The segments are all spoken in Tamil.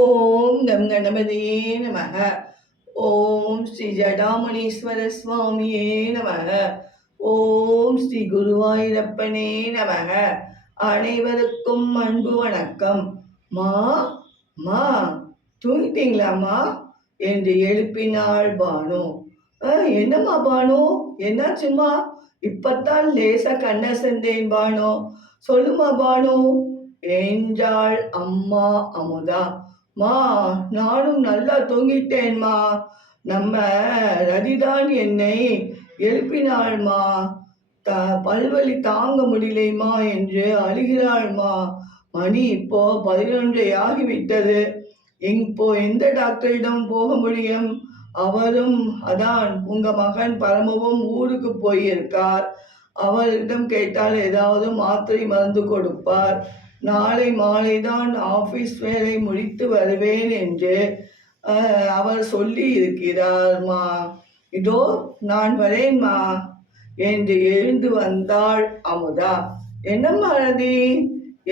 ஓம் கம் கணபதியே நமக. ஓம் ஸ்ரீ ஜடாமணீஸ்வர சுவாமியே நமக. ஓம் ஸ்ரீ குருவாயூரப்பனே நமக. அனைவருக்கும் அன்பு வணக்கம். மா மா தூங்கிட்டீங்களாம்மா என்று எழுப்பினாள் பானு. என்னம்மா பானு, என்னாச்சும்மா? இப்பத்தான் லேசா கண்ண சென்றேன் பானு. சொல்லுமா பானு என்றாள் அம்மா அமுதா. மா, நானும் நல்லா தூங்கிட்டேன்மா. நம்ம ரதிதான் என்னை எழுப்பினாள்மா. பல்வலி தாங்க முடியலைமா என்று அழுகிறாள்மா. மணி இப்போ 11 ஆகிவிட்டது. இப்போ எந்த டாக்டரிடம் போக முடியும்? அவரும் அதான் உங்க மகன் பரமவும் ஊருக்கு போயிருக்கார். அவரிடம் கேட்டால் ஏதாவது மாத்திரை மருந்து கொடுப்பார். நாளை மாலைதான் ஆபீஸ் வேலை முடித்து வருவேன் என்று அவர் சொல்லி இருக்கிறார்மா. இதோ நான் வரேன்மா என்று எழுந்து வந்தாள் அமுதா. என்னம்மா ரதி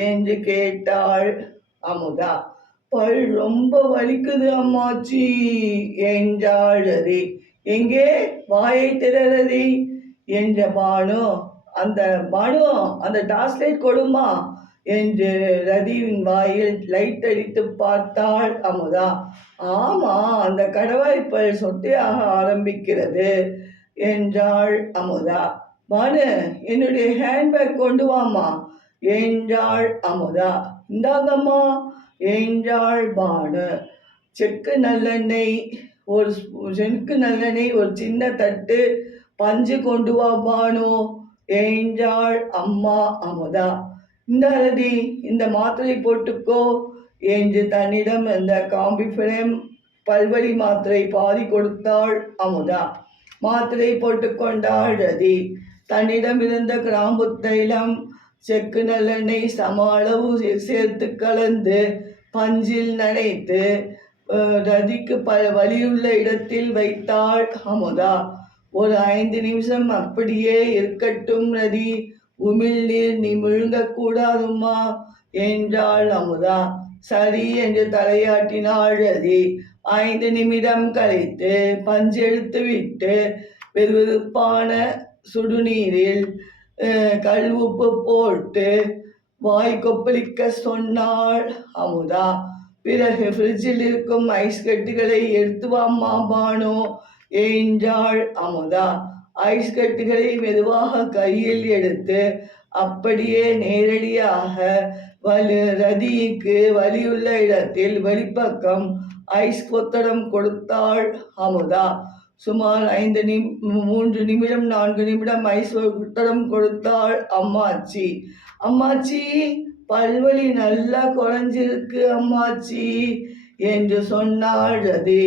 என்று கேட்டாள் அமுதா. பல் ரொம்ப வலிக்குது அம்மாச்சி என்றாள் ரதி. எங்கே வாயை திறரதி என்ற பானு. அந்த டாஸ்லைட் கொடுமா என்று ரதியின் வாயில் லைட் அடித்து பார்த்தாள் அமுதா. ஆமா, அந்த கடவாய்ப்பல் சொத்தையாக ஆரம்பிக்கிறது என்றாள் அமுதா. பானு, என்னுடைய ஹேண்ட்பேக் கொண்டு வாமா என்றாள் அமுதா. இந்தாங்கம்மா என்றாள் பானு. செக்கு நல்லெண்ணெய் ஒரு சின்ன தட்டு, பஞ்சு கொண்டு வா பானு என்றாள் அம்மா அமுதா. இந்த ரதி, இந்த மாத்திரை போட்டுக்கோ என்று தன்னிடம் இந்த காம்பிஃபிரம் பல்வலி மாத்திரை பாதி கொடுத்தாள் அமுதா. மாத்திரை போட்டுக்கொண்டாள் ரதி. தன்னிடம் இருந்த கிராம்பு தைலம், செக்கு நல்லெண்ணெய் சம அளவு சேர்த்து கலந்து பஞ்சில் நனைத்து ரதிக்கு வலியுள்ள இடத்தில் வைத்தாள் அமுதா. ஒரு 5 நிமிஷம் அப்படியே இருக்கட்டும் ரதி, உமிழ்நீர் நீ முழுங்கக்கூடாதும்மா என்றாள் அமுதா. சரி என்று தலையாட்டினாள் ரதி. 5 நிமிடம் கழித்து பஞ்செடுத்து விட்டு வெதுவெதுப்பான சுடுநீரில் கல் உப்பு போட்டு வாய் கொப்பளிக்க சொன்னாள் அமுதா. பிறகு ஃப்ரிட்ஜில் இருக்கும் ஐஸ் கட்டிகளை எடுத்து வாம்மா பானு என்றாள் அமுதா. ஐஸ் கட்டிகளை மெதுவாக கையில் எடுத்து அப்படியே நேரடியாக ரதிக்கு வலியுள்ள இடத்தில் வெளிப்பக்கம் ஐஸ் கொத்தடம் கொடுத்தாள் அமுதா. சுமார் 3 நிமிடம் 4 நிமிடம் ஐஸ் கொத்தடம் கொடுத்தாள் அம்மாச்சி. அம்மாச்சி, பல்வலி நல்லா குறைஞ்சிருக்கு அம்மாச்சி என்று சொன்னாள் ரதி.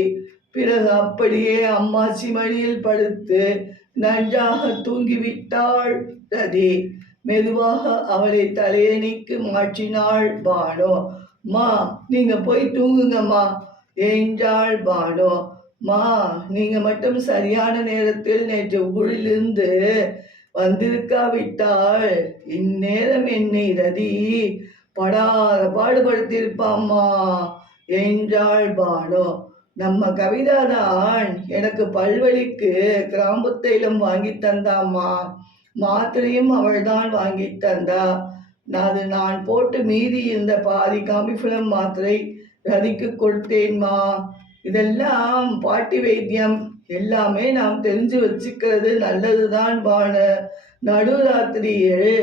பிறகு அப்படியே அம்மாச்சி மடியில் படுத்து நன்றாக தூங்கிவிட்டாள் ரதி. மெதுவாக அவளை தலையணிக்கு மாற்றினாள் பானு. மா, நீங்க போய் தூங்குங்கம்மா என்றாள் பானு. மா, நீங்க மட்டும் சரியான நேரத்தில் நேற்று ஊரிலிருந்து வந்திருக்காவிட்டால் இந்நேரம் என்னை ரதி படாத பாடுபடுத்தியிருப்பாம்மா என்றாள் பானு. நம்ம கவிதாதான் எனக்கு பல்வலிக்கு கிராம்பு தைலம் வாங்கி தந்தாம்மா. மாத்திரையும் அவள்தான் வாங்கி தந்தா. நான் போட்டு மீதி இருந்த பாதி காம்பிஃபிலம் மாத்திரை ரதிக்கு கொடுத்தேன்மா. இதெல்லாம் பாட்டி வைத்தியம். எல்லாமே நாம் தெரிஞ்சு வச்சுக்கிறது நல்லதுதான் பானு. நடுராத்திரியில்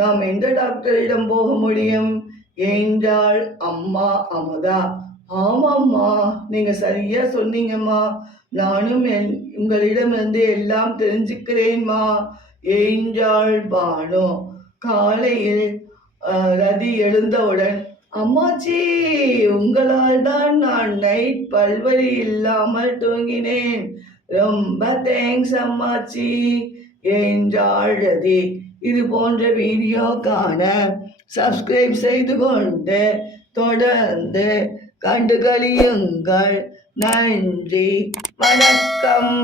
நாம் எந்த டாக்டரிடம் போக முடியும் என்றாள் அம்மா அமுதா. ஆமாம்மா, நீங்க சரியா சொன்னீங்கம்மா. நானும் உங்களிடமிருந்து எல்லாம் தெரிஞ்சுக்கிறேன்மா என்றாள் பானு. காலையில் ரதி எழுந்தவுடன், அம்மாச்சி, உங்களால் தான் நான் நைட் பல்வலி இல்லாமல் தூங்கினேன். ரொம்ப தேங்க்ஸ் அம்மாச்சி என்றாள் ரதி. இது போன்ற வீடியோ காண சப்ஸ்கிரைப் செய்து கொண்டு தொடர்ந்து கண்டு களியுங்கள். நன்றி, வணக்கம்.